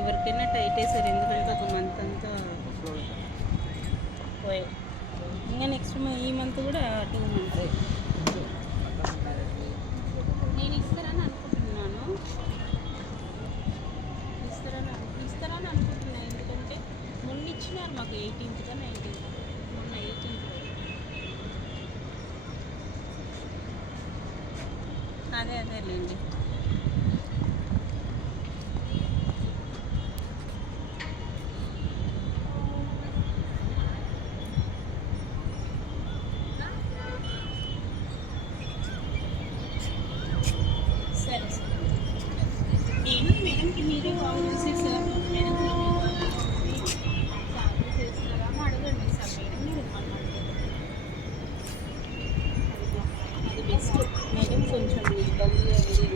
ఎవరికైనా టైట్ వేసారు, ఎందుకంటే ఒక మంత్ అంతా పోయి ఇంకా నెక్స్ట్ ఈ మంత్ కూడా 2 మంత్స్ నేను ఇస్తారని అనుకుంటున్నాను. ఇస్తారని అనుకుంటున్నాను, ఎందుకంటే మొన్న ఇచ్చినారు మాకు 18th 19th, మొన్న 18th. అదేలేండి. సరే సరే. నేను మేడంకి మీరే కాల్ చేసి